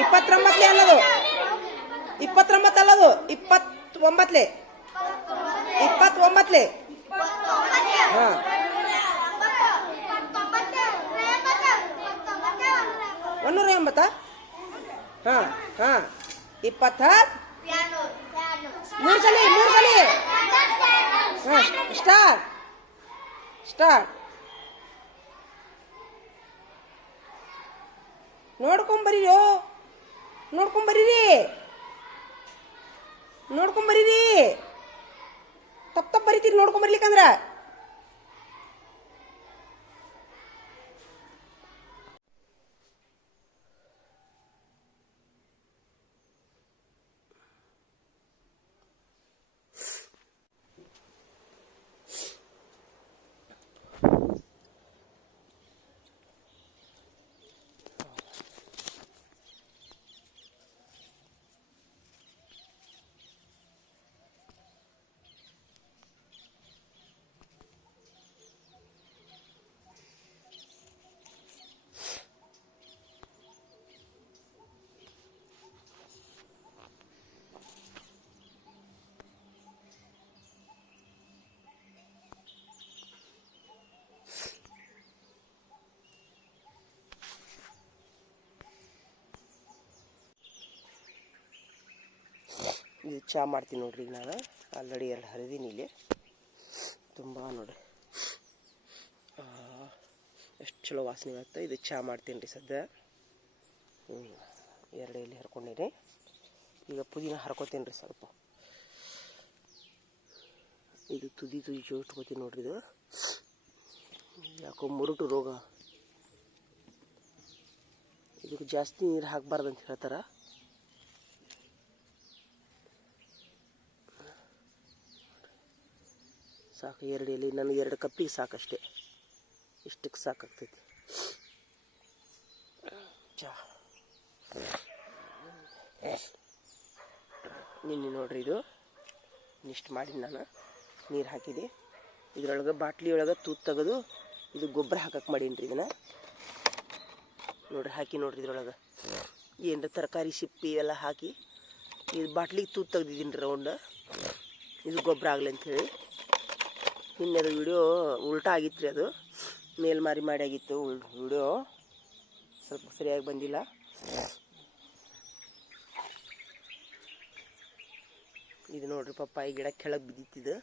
ಇಪ್ಪತ್ತೊಂಬತ್ತಲೇ ಅನ್ನೋದು 29 ಅಲ್ಲದು 29 29 ಹಾ 180 ಹಾ ಹಾ 20 ಮೂರು ಸಲ ಹಾ ಸ್ಟಾರ್ಟ್ ನೋಡ್ಕೊಂಬರೀರಿ ತಪ್ಪ ಬರೀತೀರಿ ನೋಡ್ಕೊಂಬರ್ಲಿಕ್ಕಂದ್ರ ಇದು ಚಹಾ ಮಾಡ್ತೀನಿ ನೋಡ್ರಿ. ಈಗ ನಾನು ಆಲ್ರೆಡಿ 2 ಹರಿದೀನಿ ಇಲ್ಲಿ. ತುಂಬ ನೋಡ್ರಿ ಎಷ್ಟು ಚಲೋ ವಾಸನೆ ಬರುತ್ತೆ. ಇದು ಚಹಾ ಮಾಡ್ತೀನಿ ರೀ ಸದ್ಯ. 2 ಎಲೆ ಹರ್ಕೊಂಡಿರಿ. ಈಗ ಪುದೀನ ಹರ್ಕೋತೀನಿ ರೀ ಸ್ವಲ್ಪ. ಇದು ತುದಿ ಜೋಟ್ಕೋತೀನಿ ನೋಡ್ರಿ. ಇದು ಯಾಕೋ ಮುರುಟು ರೋಗ, ಇದಕ್ಕೆ ಜಾಸ್ತಿ ನೀರು ಹಾಕಬಾರ್ದು ಅಂತ ಹೇಳ್ತಾರೆ. ಸಾಕು 2 ಎಲೆ, ನನಗೆ 2 ಕಪ್ಪಿಗೆ ಸಾಕಷ್ಟೇ. ಇಷ್ಟಕ್ಕೆ ಸಾಕಾಗ್ತೈತಿ ಚಹಾ. ನಿನ್ನೆ ನೋಡ್ರಿ ಇದು ಇಷ್ಟು ಮಾಡಿ ನಾನು ನೀರು ಹಾಕಿದೆ. ಇದ್ರೊಳಗೆ ಬಾಟ್ಲಿ ಒಳಗೆ ತೂತು ತೆಗೆದು ಇದು ಗೊಬ್ಬರ ಹಾಕಕ್ಕೆ ಮಾಡೀನಿ ರೀ. ಇದನ್ನು ನೋಡ್ರಿ ಹಾಕಿ ನೋಡ್ರಿ. ಇದ್ರೊಳಗೆ ಏನರ ತರಕಾರಿ ಸಿಪ್ಪಿ ಎಲ್ಲ ಹಾಕಿ ಇದು ಬಾಟ್ಲಿಗೆ ತೂತು ತೆಗ್ದಿದ್ದೀನಿ ರೀ ರೌಂಡ್. ಇದು ಗೊಬ್ಬರ ಆಗಲಿ ಅಂಥೇಳಿ. ನಿನ್ನೆ ಅದು ವಿಡಿಯೋ ಉಲ್ಟಾ ಆಗಿತ್ತು ರೀ. ಅದು ಮೇಲ್ಮಾರಿ ಮಾಡಿ ಆಗಿತ್ತು ವಿಡಿಯೋ, ಸ್ವಲ್ಪ ಸರಿಯಾಗಿ ಬಂದಿಲ್ಲ. ಇದು ನೋಡ್ರಿ ಪಪ್ಪಾಯಿ ಗಿಡ ಕೆಳಗೆ ಬಿದ್ದಿತ್ತಿದ್ದು.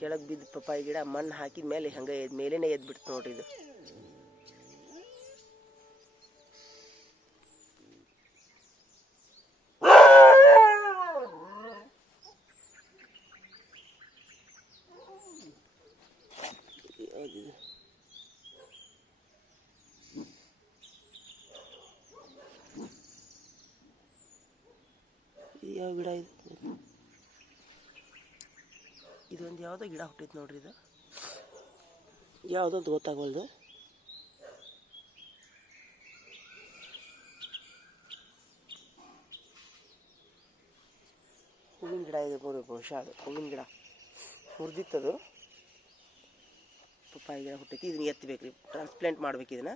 ಕೆಳಗೆ ಬಿದ್ದ ಪಪ್ಪಾಯಿ ಗಿಡ ಮಣ್ಣು ಹಾಕಿದ ಮೇಲೆ ಹಂಗೆ ಮೇಲೇನೆ ಎದ್ಬಿಡ್ತು ನೋಡ್ರಿ. ಇದು ಯಾವ ಗಿಡ ಇದು? ಇದೊಂದು ಯಾವುದೋ ಗಿಡ ಹುಟ್ಟೈತೆ ನೋಡ್ರಿ. ಇದು ಯಾವುದೋ ಅಂತ ಗೊತ್ತಾಗವಲ್ದು. ಹೂವಿನ ಗಿಡ ಇದೆ ಬಹುಶಃ. ಅದು ಹೂವಿನ ಗಿಡ ಹುರಿದಿತ್ತದು. ಪಪ್ಪಾಯಿ ಗಿಡ ಹುಟ್ಟೈತಿ. ಇದನ್ನ ಎತ್ತಬೇಕು ರೀ, ಟ್ರಾನ್ಸ್ಪ್ಲಾಂಟ್ ಮಾಡ್ಬೇಕು ಇದನ್ನ.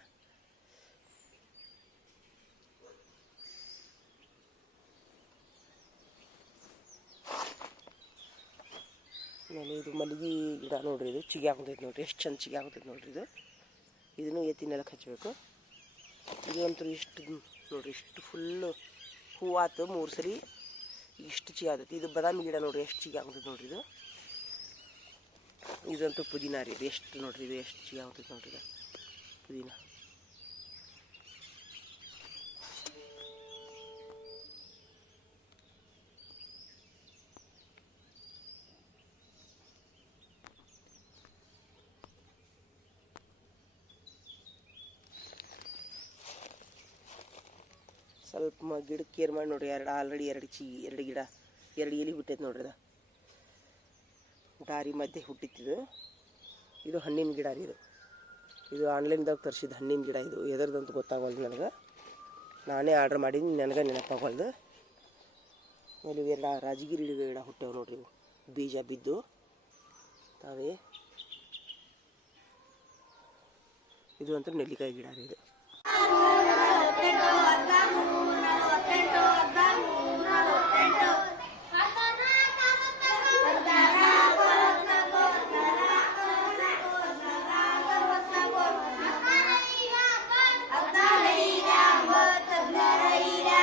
ಇದು ಮಲ್ಲಿಗೆ ಗಿಡ ನೋಡ್ರಿ. ಇದು ಚಿಗಿ ಹಾಕುತ್ತೈತೆ ನೋಡ್ರಿ. ಎಷ್ಟು ಚಂದ ಚಿಗಿ ಹಾಕುತ್ತೈತೆ ನೋಡ್ರಿ. ಇದನ್ನು ಎತ್ತಿ ನೆಲಕ್ಕೆ ಹಚ್ಚಬೇಕು. ಇದು ಅಂತೂ ಇಷ್ಟು ನೋಡ್ರಿ, ಇಷ್ಟು ಫುಲ್ಲು ಹೂವಾತು 3 ಸರಿ. ಇಷ್ಟು ಚಿಗಿ ಆಗ್ತೈತಿ. ಇದು ಬಾದಾಮಿ ಗಿಡ ನೋಡ್ರಿ, ಎಷ್ಟು ಚಿಗಿ ಆಗ್ತೈತೆ ನೋಡ್ರಿ. ಇದಂತೂ ಪುದೀನ ರೀ. ಇದು ಎಷ್ಟು ನೋಡ್ರಿ, ಇದು ಎಷ್ಟು ಚಿಗಿ ಆಗ್ತೈತೆ ನೋಡ್ರಿ. ಇದು ಪುದೀನ. ಸ್ವಲ್ಪ ಗಿಡಕ್ಕೆ ಕೇರ್ ಮಾಡಿ ನೋಡ್ರಿ. ಆಲ್ರೆಡಿ ಎರಡು ಗಿಡ 2 ಎಲೆ ಹುಟ್ಟೈತೆ ನೋಡ್ರಿ. ದಾರಿ ಮಧ್ಯೆ ಹುಟ್ಟಿತ್ತಿದು. ಇದು ಹಣ್ಣಿನ ಗಿಡ ರೀ. ಇದು ಆನ್ಲೈನ್ದಾಗ ತರಿಸಿದ ಹಣ್ಣಿನ ಗಿಡ. ಇದು ಎದರದಂತ ಗೊತ್ತಾಗಲ್ದು ನನಗೆ. ನಾನೇ ಆರ್ಡ್ರ್ ಮಾಡಿದ್ದೀನಿ, ನನಗೆ ನೆನಪಾಗಲ್ದು. ಆಮೇಲೆ 2 ರಾಜಗಿರಿ ಗಿಡ ಹುಟ್ಟ್ಯಾವ ನೋಡ್ರಿ. ಇವು ಬೀಜ ಬಿದ್ದು ತಾವೇ. ಇದು ಅಂತ ನೆಲ್ಲಿಕಾಯಿ ಗಿಡ ರೀ. ಇದು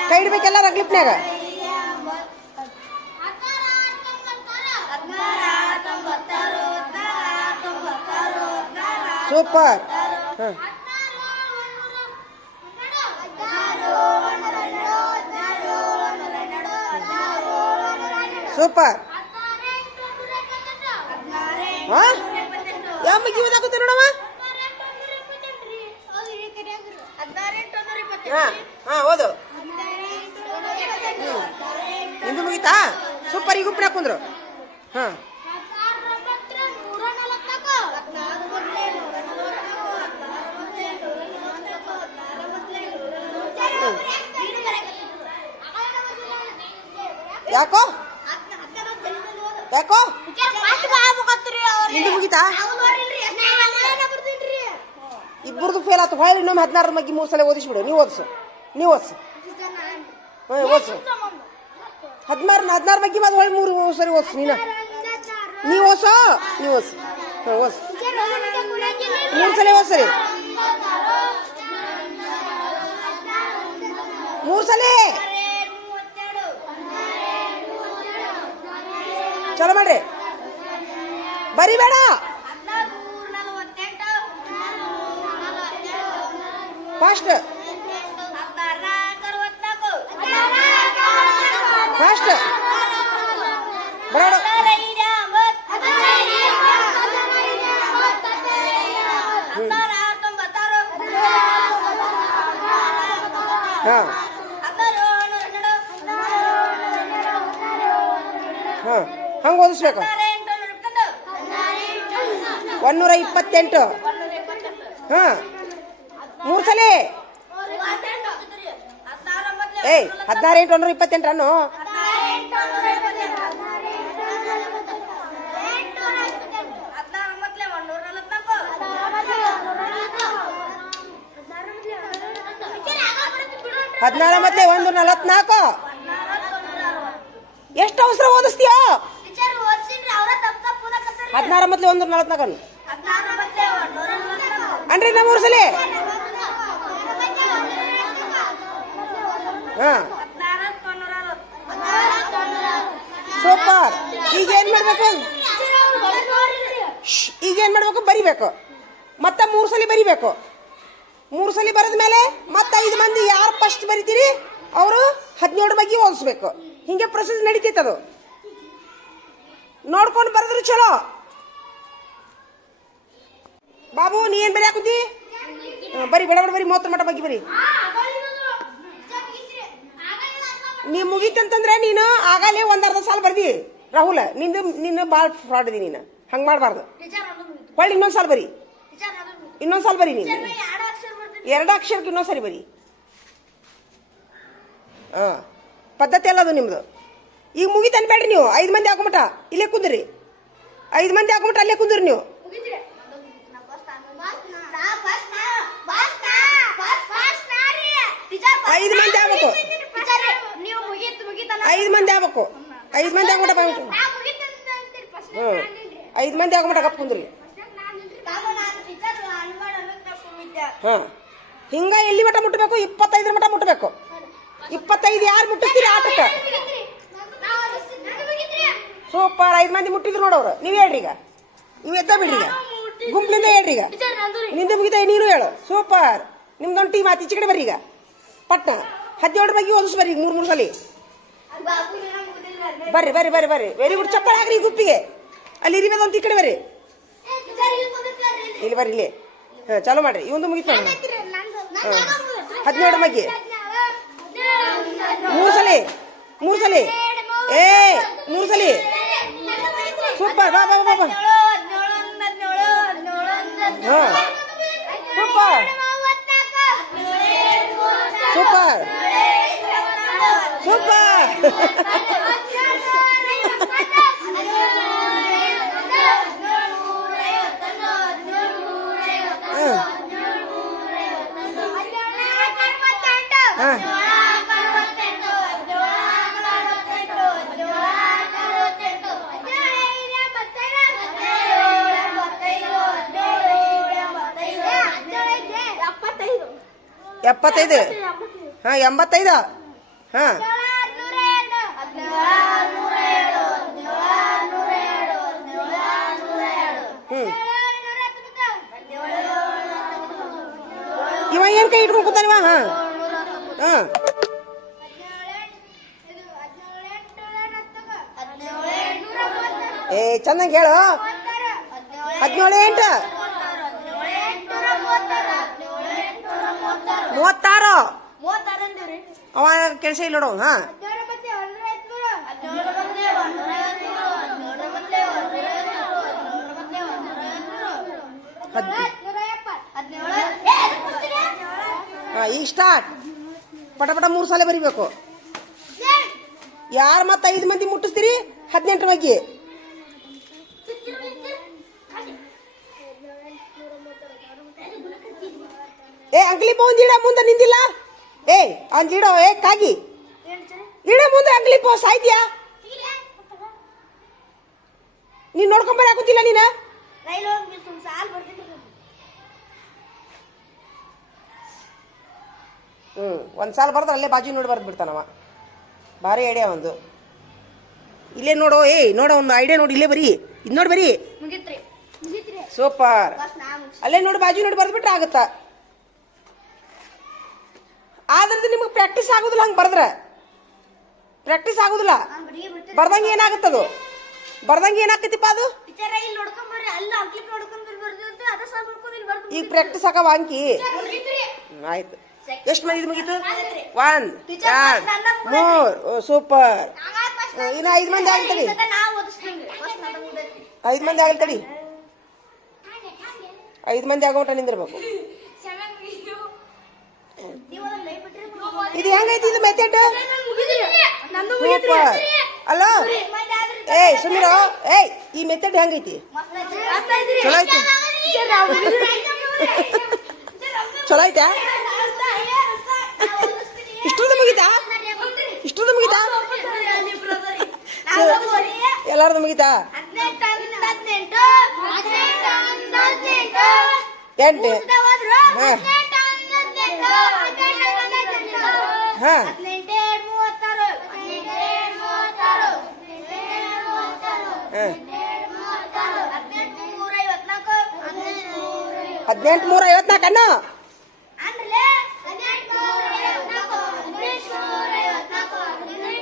ಕೈ ಇಡ್ಬೇಕೆಲ್ಲ ರಗ್ಲಿಪ್ನ್ಯಾಗ. ಸೂಪರ್. ಹಾಂ ಸೂಪರ್. ಹಾಂ ಯಾವ ಮಗಿ ಓದಾಕತ್ತೆ ನೋಡವ. ಹಾಂ ಹಾಂ ಓದು. ನಿಂದು ಮುಗಿತಾ? ಸೂಪರ್. ಈಗ ಉಪ್ಪಿನ ಹಾಕೊಂಡ್ರು. ಹಾಂ ಯಾಕೋ ಯಾಕೋ ನಿಂದು ಮುಗಿತಾ? ಇಬ್ಬರದು ಫೇಲ್ ಆಯ್ತು. ಹೊಳ್ಳಿ ಇನ್ನೊಮ್ಮೆ 16 ಮಗ್ಗಿ 3 ಸಲ ಓದಿಸ್ಬಿಡು. ನೀವು ಓದಿಸು. ಹಾಂ ಓದಿಸು. 16 ಮಗ್ಗಿ ಮಾತು ಹೊಳ್ಳಿ 3 ಸರಿ ಓದಿಸು. ನೀವು ಓದಿಸೋ. ನೀವು ಓದಿಸು. ಹಾಂ ಓದಿಸು. 3 ಸಲ ಓದಿಸ್ರಿ. 3 ಸಲ ಚಲೋ ಮಾಡ್ರಿ. ಬರಿಬೇಡ. ಫಾಸ್ಟ್ ಫಾಸ್ಟ್ ಬರೋಣ. ಹಾಂ ಹಾಂ ಹಂಗೆ ಓದಿಸ್ಬೇಕು. 128. ಹಾಂ 3 ಸಲ. 16 × 128 ಅನ್ನು. ಹದಿನಾರು ಮತ್ತೆ 144. ಎಷ್ಟು ಅವಸರ ಓದಿಸ್ತೀಯೋ? 16 ಮತ್ತೆ 144 ಅನ್ರಿ ನಮ್ಮ 3 ಸಲ. ಹಾಂ ಸೂಪರ್. ಈಗೇನು ಮಾಡಬೇಕು? ಈಗೇನು ಮಾಡಬೇಕು? ಬರಿಬೇಕು. ಮತ್ತೆ 3 ಸಲ ಬರಿಬೇಕು. 3 ಸಲ ಬರೆದ ಮೇಲೆ ಮತ್ತೆ 5 ಮಂದಿ ಯಾರು ಫಸ್ಟ್ ಬರಿತೀರಿ ಅವರು 17 ಬಗ್ಗೆ ಓದಿಸ್ಬೇಕು. ಹಿಂಗೆ ಪ್ರೊಸೆಸ್ ನಡೀತೈತೆ. ಅದು ನೋಡ್ಕೊಂಡು ಬರೆದ್ರು ಚಲೋ. ಬಾಬು ನೀ ಏನು ಬರಿ ಹಾಕುತ್ತಿ? ಬರಿ ಬೇಡ ಬರಿ 30 ಮಟ ಬಗ್ಗೆ ಬರಿ. ನೀವು ಮುಗೀತಂತಂದ್ರೆ ನೀನು ಆಗಲೇ 1/2 ಸಾಲ ಬರ್ದಿ ರಾಹುಲ್. ನಿನ್ನ ಭಾಳ ಫ್ರಾಡ್ ಇದಿ. ನೀನು ಹಂಗೆ ಮಾಡಬಾರ್ದು. ಹೊಳ್ಳಿ ಇನ್ನೊಂದು ಸಾಲ ಬರಿ. ಇನ್ನೊಂದು ಸಾಲ ಬರಿ. ನೀನು 2 ಅಕ್ಷರಕ್ಕೆ ಇನ್ನೊಂದು ಸರಿ ಬರಿ. ಹಾಂ ಪದ್ಧತಿ ಅಲ್ಲ ಅದು ನಿಮ್ಮದು. ಈಗ ಮುಗಿತು ಅನ್ಬೇಡ್ರಿ ನೀವು. 5 ಮಂದಿ ಹಾಕೊಂಬಿಟ ಇಲ್ಲೇ ಕುಂದ್ರಿ. 5 ಮಂದಿ ಹಾಕೊಂಬಿಟ್ಟ ಅಲ್ಲೇ ಕುಂದ್ರಿ ನೀವು. 5 ಮಂದಿ ಆಗ್ಬೇಕು. 5 ಮಂದಿ ಆಗ್ಬೇಕು. 5 ಮಂದಿ ಆಗ್ಬಿಟ್ಟ ಬಂದ್ಬಿಟ್ಟು. ಹ್ಞೂ 5 ಮಂದಿ ಆಗ್ಬಿಟ್ಟ ಕಪ್ ಕುಂದ್ರಿ. ಹಾಂ ಹಿಂಗ ಎಲ್ಲಿ ಮಟ ಮುಟ್ಟಬೇಕು? 25 ಮಟ ಮುಟ್ಟಬೇಕು. 25 ಯಾರು ಮುಟ್ಟಿಸ್ತೀರಿ ಆಟಕ್ಕೆ? ಸೂಪರ್. 5 ಮಂದಿ ಮುಟ್ಟಿದ್ರು ನೋಡೋರು. ನೀವು ಹೇಳ್ರಿ. ಈಗ ನೀವು ಎದ್ದ ಬಿಡ್ರಿ. ಈಗ ಗುಂಪ್ಲಿಂದ ಹೇಳ್ರಿ. ಈಗ ನಿಂದ ಮುಗಿತ ನೀನು ಹೇಳು. ಸೂಪರ್. ನಿಮ್ದೊಂದು ಟೀಮ್ ಆತ. ಈಚೆ ಕಡೆ ಬರ್ರಿ. ಈಗ ಪಟ್ನ 17 ಬಗ್ಗೆ ಓದಿಸ್ ಬರ್ರಿ. 3 ಸಲ ಬರ್ರಿ ಬರ್ರಿ ಬರ್ರಿ ಬರ್ರಿ. Very good. ಚಪ್ಪಲ್ ಹಾಕ್ರಿ ಗುಪ್ಪಿಗೆ. ಅಲ್ಲಿ ಇರಿಬೇಕು ಅಂತ ಈ ಕಡೆ ಬರ್ರಿ. ಇಲ್ಲಿ ಬರ್ರಿ. ಇಲ್ಲಿ ಹಾಂ ಚಾಲೂ ಮಾಡ್ರಿ. ಇವಂದು ಮುಗಿತ. ಹಾಂ 17 ಬಗ್ಗೆ ಮೂರು ಸಲ ಏ 3 ಸಲ ಸೂಪರ್ ಬಾ ಬಾ ಬಾ ಬಾ ಹಾಂ ಸೂಪರ್ ಸೂಪರ್ ಎಪ್ಪತ್ತೈದು ಹಾಂ 85 ಹಾಂ ಇವ ಏನು ಕೈ ಇಟ್ಕೊಂಡು ಕೂತಾನ ಇವ ಹಾಂ ಹಾಂ ಏ ಚೆನ್ನಾಗಿ ಹೇಳು 17 36 ಅವ ಕೆಲಸ ಇಲ್ಲ ನೋಡು ಹಾಂ ಈಗ ಸ್ಟಾರ್ಟ್ ಪಟ 3 ಸಲ ಬರಿಬೇಕು ಯಾರು ಮತ್ತೆ 5 ಮಂದಿ ಮುಟ್ಟಿಸ್ತೀರಿ 18 ಬಗ್ಗೆ ಏ ಅಂಗ್ಲಿಪ್ಪ ಒಂದು ಇಡ ಮುಂದೆ ನಿಂದಿಲ್ಲ ಏ ಅಂಜಿಡೋ ಏ ಕಾಗಿ ಇಡ ಮುಂದೆ ಅಂಗ್ಲಿಪ್ಪ ಸಾಯ್ತಿಯಾ ನೀನ್ ನೋಡ್ಕೊಂಬರ ಆಗುತ್ತಿಲ್ಲ ನೀನ ಒಂದ್ಸಾಲ ಬರ್ದ ಅಲ್ಲೇ ಬಾಜು ನೋಡಿ ಬರ್ದು ಬಿಡ್ತಾನವ ಭಾರಿ ಐಡಿಯಾ ಒಂದು ಇಲ್ಲೇ ನೋಡು ಏ ನೋಡ ಒಂದು ಐಡಿಯಾ ನೋಡಿ ಇಲ್ಲೇ ಬರೀ ಇದು ನೋಡಿ ಬರೀ ಸೂಪರ್ ಅಲ್ಲೇ ನೋಡಿ ಬಾಜು ನೋಡಿ ಬರ್ದ್ಬಿಟ್ರೆ ಆಗುತ್ತಾ ಆದ್ರೆ ನಿಮಗೆ ಪ್ರಾಕ್ಟೀಸ್ ಆಗೋದಿಲ್ಲ ಹಂಗೆ ಬರ್ದ್ರೆ ಪ್ರಾಕ್ಟೀಸ್ ಆಗೋದಿಲ್ಲ ಬರ್ದಂಗೆ ಏನಾಗುತ್ತದು ಬರ್ದಂಗೆ ಏನಾಕತಿಪ್ಪ ಅದು ಈಗ ಪ್ರಾಕ್ಟೀಸ್ ಆಗ ವಾಂಕಿ ಆಯ್ತು ಎಷ್ಟು ಮಂದಿ ಮುಗೀತು 1 2 3 ಸೂಪರ್ ಇನ್ನು 5 ಮಂದಿ ಆಗಲ್ತಡಿ 5 ಮಂದಿ ಆಗಲ್ತಡಿ 5 ಮಂದಿ ಆಗೋಟ ನಿಂದಿರ್ಬೇಕು ಇದು ಹೆಂಗೈತಿ ಇದು ಮೆಥಡ್ ಸೂಪರ್ ಅಲ್ಲ ಏಯ್ ಸುಮಿರೋ ಏಯ್ ಈ ಮೆಥಡ್ ಹೆಂಗೈತಿ ಚಲೋ ಐತಿ ಚಲೋ ಐತಾ ಇಷ್ಟೊಂದು ಮುಗಿತಾ ಎಲ್ಲಾರ್ದು ಮುಗಿತಾ 8 ಹಾಂ 1854 ಅಣ್ಣ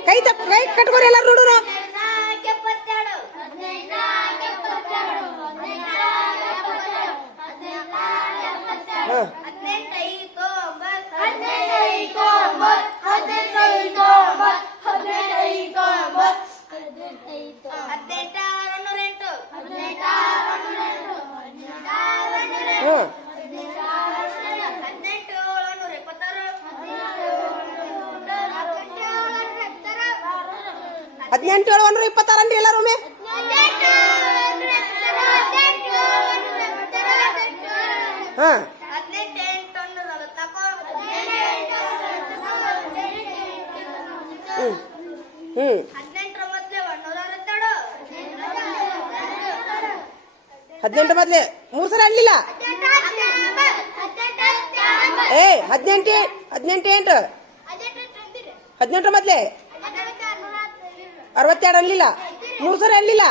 ಕೈ ಕಟ್ಕೋರಿ ಎಲ್ಲಾರು ನೋಡೋಣ ಹದಿನೆಂಟು 126 ಅನ್ರಿ ಎಲ್ಲಾರು ಒಮ್ಮೆ ಹಾಂ ಹ್ಞೂ 18 ಮೊದಲೇ 3 ಸಲ ಅಡ್ಲಿಲ್ಲ ಏ 18 ಮೊದಲೇ 62 ಅನ್ಲಿಲ್ಲ 3 ಸಲ ಅನ್ಲಿಲ್ಲ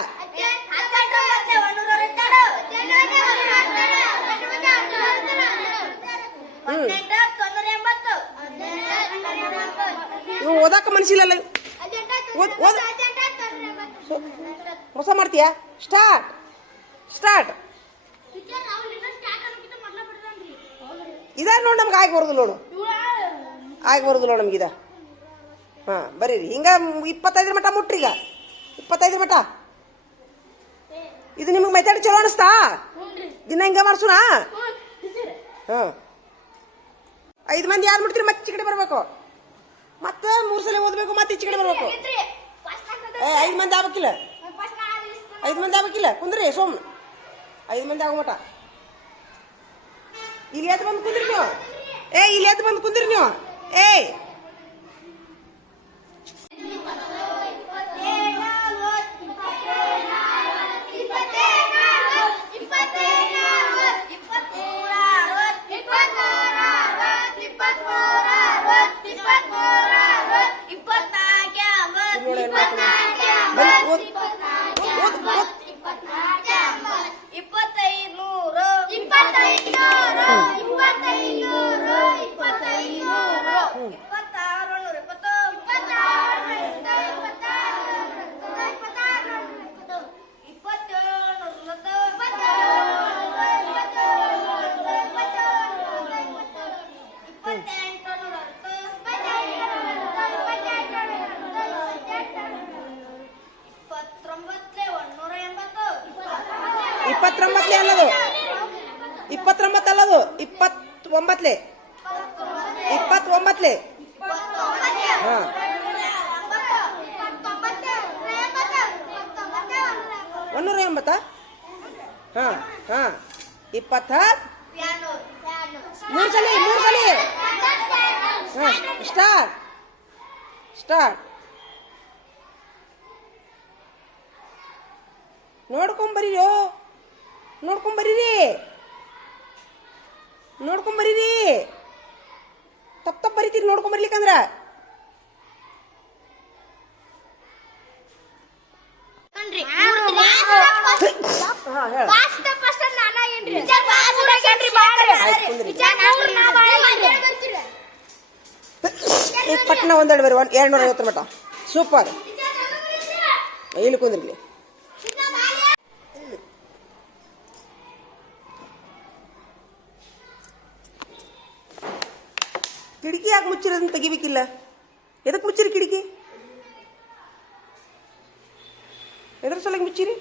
ಇವು ಓದಾಕ ಮನಸ್ಸಿಲ್ಲ ಹೊಸ ಮಾಡ್ತೀಯಾ ಸ್ಟಾರ್ಟ್ ಇದ ನೋಡಿ ನಮ್ಗೆ ಆಗಿ ಬರೋದಿಲ್ಲ ನೋಡು ನಮ್ಗಿದ ಹಾಂ ಬರೀರಿ ಹಿಂಗ 25 ಮಟ ಮುಟ್ರಿ. ಈಗ 25 ಮಟ. ಇದು ನಿಮಗೆ ಮೆಥಡ್ ಚಲೋ ಅನಿಸ್ತಾ? ದಿನ ಹಿಂಗ ಮಾಡ್ಸೋಣ. ಹಾಂ 5 ಮಂದಿ ಯಾರು ಮುಟ್ತೀರಿ? ಮತ್ತೆ ಈಚೆ ಕಡೆ ಬರ್ಬೇಕು. ಮತ್ತೆ 3 ಸಲ ಓದ್ಬೇಕು. ಮತ್ತೆ ಈಚೆ ಕಡೆ ಬರ್ಬೇಕು. 5 ಮಂದಿ ಆಗ್ಬೇಕಿಲ್ಲ. 5 ಮಂದಿ ಆಗ್ಬೇಕಿಲ್ಲ. ಕುಂದ್ರಿ ಸೋಮ್. 5 ಮಂದಿ ಆಗೋ ಮಟ ಇಲ್ಲಿ ಎದ್ದು ಬಂದು ಕುಂದ್ರಿ ನೀವು. ಇಲ್ಲಿ ಎದ್ದು ಬಂದು ಕುಂದ್ರಿ ನೀವು. ಅಲ್ಲದು 29 ಅಲ್ಲದು 29. 29. ಹಾಂ 180. ಹಾಂ ಹಾಂ 20. 3 ಸಲ ಹಾಂ ಸ್ಟಾರ್ಟ್. ನೋಡ್ಕೊಂಬರೀರಿ. ತಪ್ಪು ಬರೀತೀರಿ ನೋಡ್ಕೊಂಬರ್ಲಿಕ್ಕಂದ್ರ. ಪಟ್ನ ಒಂದೆರಡು ಬರೀ 250 ಮಟ. ಸೂಪರ್. ಇಲ್ಲಿ ಕುಂದ್ರಿ. ಕಿಟಕಿ ಯಾಕೆ ಮುಚ್ಚಿರೋದನ್ನ ತೆಗಿಬೇಕಿಲ್ಲ? ಎದಕ್ಕೆ ಮುಚ್ಚಿರಿ ಕಿಟಕಿ? ಎದ್ರ ಸಲಕ್ಕೆ ಮುಚ್ಚಿರಿ?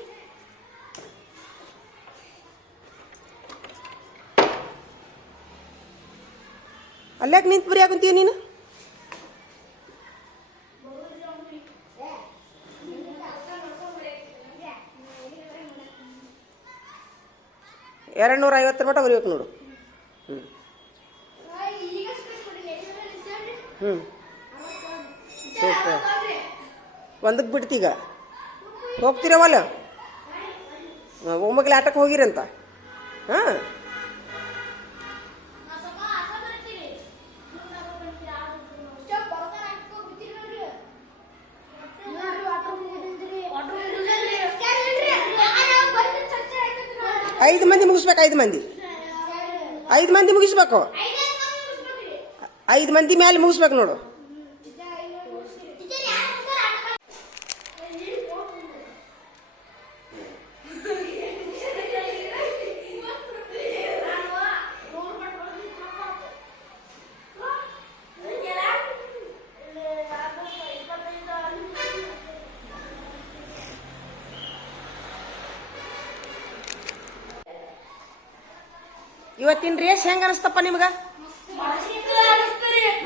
ಅಲ್ಲಾಕೆ ನಿಂತು ಬರೀ ಹಾಕಂತೀಯ ನೀನು? $250 ಮಟ ಬರೀಬೇಕು ನೋಡು. ಸೂಪರ್. ಒಂದಕ್ಕೆ ಬಿಡ್ತೀಗ ಹೋಗ್ತೀರವಲ್ಲ. ಒಮ್ಮಗಲೆ ಆಟಕ್ಕೆ ಹೋಗಿರಂತ. ಹಾಂ ಐದು ಮಂದಿ ಮುಗಿಸ್ಬೇಕು. 5 ಮಂದಿ ಮುಗಿಸ್ಬೇಕು. 5 ಮಂದಿ ಮೇಲೆ ಮುಗಿಸ್ಬೇಕು ನೋಡು. ಇವತ್ತಿನ ರೇಸ್ ಹೆಂಗ ಅನಿಸ್ತಪ್ಪ ನಿಮ್ಗ?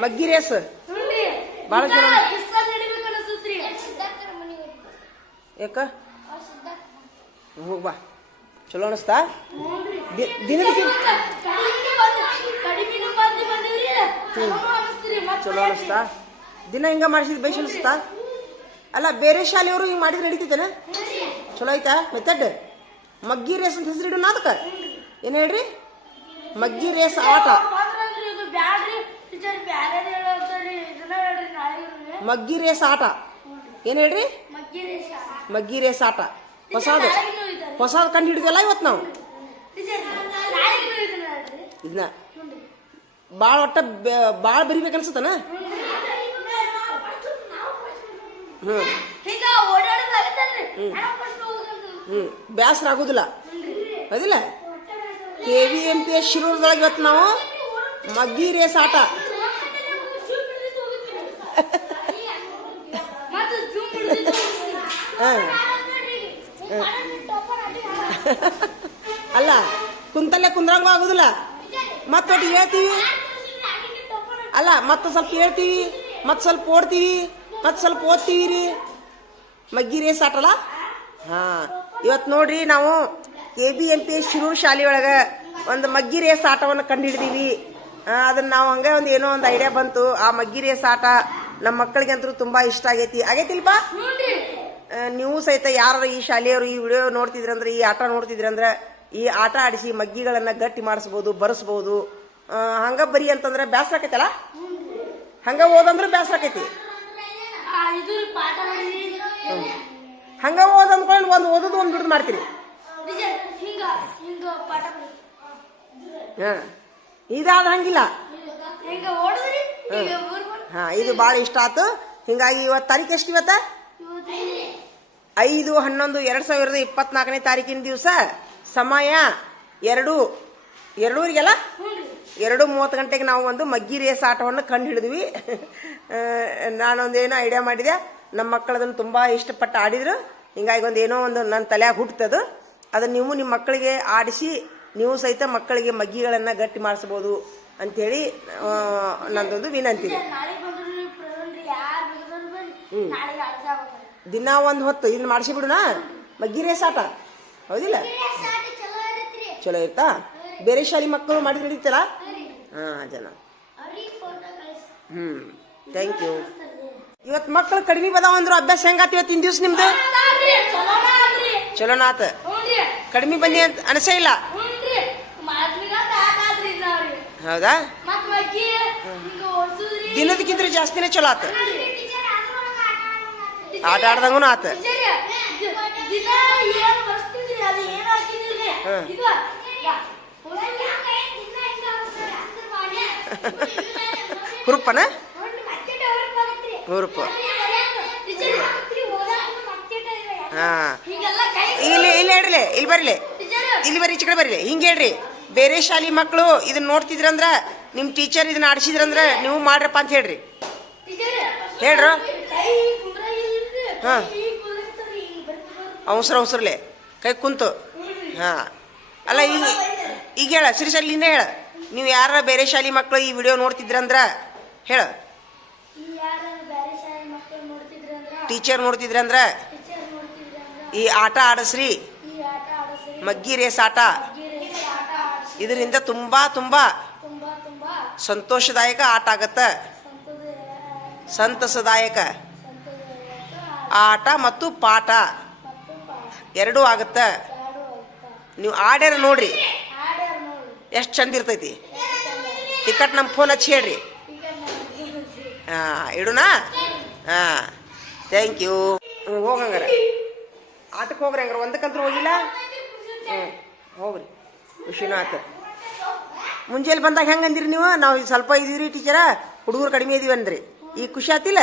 ಮಗ್ಗಿ ರೇಸ್ ಬಾಳ ಚಲೋ. ಯಾಕ ಹೋಗ್ಬಾ ಚಲೋ ಅನಿಸ್ತಾ? ಚಲೋ ಅನಿಸ್ತಾ? ದಿನ ಹಿಂಗ ಮಾಡಿಸಿದ್ ಬೈಸ್ ಅನಿಸ್ತಾ? ಅಲ್ಲ ಬೇರೆ ಶಾಲೆಯವರು ಹಿಂಗೆ ಮಾಡಿದ್ರೆ ನಡೀತೈತೇನ? ಚಲೋ ಐತಾ ಮೆಥಡ್? ಮಗ್ಗಿ ರೇಸ್ ಅಂತ ಹೆಸರಿಡೋಣ ಅದಕ್ಕೆ. ಏನು ಹೇಳ್ರಿ? ಮಗ್ಗಿ ರೇಸ್ ಆಟ. ಮಗ್ಗಿ ರೇಸ್ ಆಟ ಏನು ಹೇಳ್ರಿ? ಮಗ್ಗಿ ರೇಸ್ ಆಟ ಹೊಸದು ಕಂಡು ಹಿಡಿದಲ್ಲ ಇವತ್ತು ನಾವು. ಇದನ್ನ ಭಾಳ ಒಟ್ಟ ಭಾಳ ಬರಿಬೇಕು ಅನ್ಸುತ್ತನ? ಬ್ಯಾಸರ ಆಗೋದಿಲ್ಲ ಅದಿಲ್ಲ. KVMPS ಶಿರೂರದೊಳಗೆ ಇವತ್ತು ನಾವು ಮಗ್ಗಿ ರೇಸ್ ಆಟ ಅಲ್ಲ ಕುಂತಲ್ಲೇ ಕುಂದ್ರಂಗೂ ಆಗುದಿಲ್ಲ. ಮತ್ತೊಟ್ಟು ಹೇಳ್ತೀವಿ ಅಲ್ಲ, ಮತ್ತೆ ಸ್ವಲ್ಪ ಹೇಳ್ತೀವಿ, ಮತ್ತೆ ಸ್ವಲ್ಪ ಓಡ್ತೀವಿ, ಮತ್ತೆ ಸ್ವಲ್ಪ ಓದ್ತೀವಿ ರೀ. ಮಗ್ಗಿ ರೇಸ್ ಆಟಲ್ಲ. ಇವತ್ತು ನೋಡ್ರಿ ನಾವು KBMP ಶಿರೂರು ಶಾಲೆಯೊಳಗೆ ಒಂದು ಮಗ್ಗಿ ರೇಸ್ ಆಟವನ್ನು ಕಂಡು ಹಿಡಿದೀವಿ. ಅದನ್ನ ನಾವು ಹಂಗೆ ಒಂದು ಏನೋ ಒಂದು ಐಡಿಯಾ ಬಂತು. ಆ ಮಗ್ಗಿ ರೇಸ್ ಆಟ ನಮ್ಮ ಮಕ್ಕಳಿಗಂತೂ ತುಂಬಾ ಇಷ್ಟ ಆಗೈತಿಲ್ಪ. ನೀವು ಸಹಿತ ಯಾರು ಈ ಶಾಲೆಯವರು ಈ ವಿಡಿಯೋ ನೋಡ್ತಿದ್ರಂದ್ರೆ, ಈ ಆಟ ನೋಡ್ತಿದ್ರಂದ್ರೆ, ಈ ಆಟ ಆಡಿಸಿ ಮಗ್ಗಿಗಳನ್ನ ಗಟ್ಟಿ ಮಾಡಿಸ್ಬೋದು, ಬರೆಸ್ಬೋದು. ಹಂಗ ಬರಿ ಅಂತಂದ್ರೆ ಬ್ಯಾಸರ ಆಕೈತಲ್ಲ, ಹಂಗ ಓದಂದ್ರೆ ಬ್ಯಾಸರ ಆಕೈತಿ. ಹಂಗ ಓದಂದ್ಕೊಂಡು ಒಂದು ಓದೋದು ಒಂದು ಬಿಡುದು ಮಾಡ್ತೀರಿ. ಇದಾದ ಹಂಗಿಲ್ಲ. ಇದು ಬಹಳ ಇಷ್ಟ ಆತು. ಹಿಂಗಾಗಿ ಇವತ್ತು ತಾರೀಕು ಎಷ್ಟು? ಇವತ್ತ 5/11/2024 ತಾರೀಕಿನ ದಿವಸ ಸಮಯ 2:30 2:30 ಗಂಟೆಗೆ ನಾವು ಒಂದು ಮಗ್ಗಿ ರೇಸ್ ಆಟವನ್ನು ಕಂಡು ಹಿಡಿದ್ವಿ. ನಾನೊಂದೇನೋ ಐಡಿಯಾ ಮಾಡಿದೆ, ನಮ್ಮ ಮಕ್ಕಳು ಅದನ್ನು ತುಂಬಾ ಇಷ್ಟಪಟ್ಟು ಆಡಿದ್ರು. ಹಿಂಗಾಗಿ ಒಂದೇನೋ ಒಂದು ನನ್ನ ತಲೆಯಾಗ ಹುಟ್ಟುತ್ತದು. ಅದನ್ನ ನೀವು ನಿಮ್ಮ ಮಕ್ಕಳಿಗೆ ಆಡಿಸಿ ನೀವು ಸಹಿತ ಮಕ್ಕಳಿಗೆ ಮಗ್ಗಿಗಳನ್ನ ಗಟ್ಟಿ ಮಾಡಿಸಬಹುದು ಅಂತೇಳಿ ನಂದೊಂದು ವಿನಂತಿ. ದಿನ ಒಂದ್ ಹೊತ್ತು ಇದನ್ನ ಮಾಡಿಸಿ ಬಿಡುನಾ ಮಗ್ಗಿ ರೇಸ್ ಆಟ, ಹೌದಿಲ್ಲ? ಚಲೋ ಇರ್ತಾ? ಬೇರೆ ಶಾಲೆ ಮಕ್ಕಳು ಮಾಡಿ ನಡೀತಾರ? ಜನ ಥ್ಯಾಂಕ್ ಯು. ಇವತ್ ಮಕ್ಕಳು ಕಡಿಮೆ ಬದಾವ ಅಂದ್ರು. ಅಭ್ಯಾಸ ಹೆಂಗಾತ ಇವತ್ತಿನ ದಿವ್ಸ ನಿಮ್ದು? ಚಲೋನಾತ. ಕಡಿಮೆ ಬಂದಿ ಅಂತ ಅನಸೇ ಇಲ್ಲ? ಹೌದಾ? ದಿನದಕ್ಕಿಂತ ಜಾಸ್ತಿನೇ ಚಲೋ ಆತ. ಆಟ ಆಡ್ದಂಗೂ ಆತ. ಹುರುಪನ ಹುರುಪು. ಇಲ್ಲಿ ಹೇಳ್ರಿ, ಇಲ್ಲಿ ಬರ್ಲಿ, ಇಲ್ಲಿ ಬರ್ರಿ, ಈಚೆ ಕಡೆ ಬರ್ರಿ. ಹಿಂಗೆ ಹೇಳ್ರಿ, ಬೇರೆ ಶಾಲೆ ಮಕ್ಕಳು ಇದನ್ನ ನೋಡ್ತಿದ್ರಂದ್ರ, ನಿಮ್ ಟೀಚರ್ ಇದನ್ನ ಆಡಿಸಿದ್ರಂದ್ರ ನೀವು ಮಾಡ್ರಪ್ಪ ಅಂತ ಹೇಳ್ರಿ. ಹೇಳ್ರ. ಅವಸರಲೆ ಕೈ ಕುಂತು. ಅಲ್ಲ ಈಗ ಹೇಳ ಸಿರಿಶಾಲಿಂದ ಹೇಳ. ನೀವು ಯಾರ ಬೇರೆ ಶಾಲೆ ಮಕ್ಕಳು ಈ ವಿಡಿಯೋ ನೋಡ್ತಿದ್ರಂದ್ರ ಹೇಳ. ಟೀಚರ್ ನೋಡ್ತಿದ್ರಂದ್ರ ಈ ಆಟ ಆಡಸ್ರಿ, ಮಗ್ಗಿ ರೇಸ್ ಆಟ. ಇದರಿಂದ ತುಂಬಾ ತುಂಬಾ ಸಂತೋಷದಾಯಕ ಆಟ ಆಗತ್ತ. ಸಂತಸದಾಯಕ ಆಟ ಮತ್ತು ಪಾಠ ಎರಡೂ ಆಗತ್ತ. ನೀವು ಆಡ್ಯಾರ ನೋಡ್ರಿ, ಎಷ್ಟು ಚಂದ ಇರ್ತೈತಿ. ಟಿಕೆಟ್ ನಮ್ಮ ಫೋನ್ ಹಚ್ಚಿ ಹೇಳ್ರಿ. ಇಡುನಾ? Thank you. ಹೋಗಂಗಾರ ಆಟಕ್ಕೆ ಹೋಗ್ರಿ. ಹಂಗಾರ ಒಂದಕ್ಕಂತೂ ಹೋಗಿಲ್ಲ. ಹೋಗ್ರಿ. ಖುಷಿನೂ ಆತ. ಮುಂಜಾನೆ ಬಂದಾಗ ಹೆಂಗಂದಿರಿ ನೀವು? ನಾವು ಸ್ವಲ್ಪ ಇದೀವ್ರಿ ಟೀಚರ, ಹುಡುಗರು ಕಡಿಮೆ ಇದೀವಿ ಅಂದ್ರಿ. ಈಗ ಖುಷಿ ಆತಿಲ್ಲ?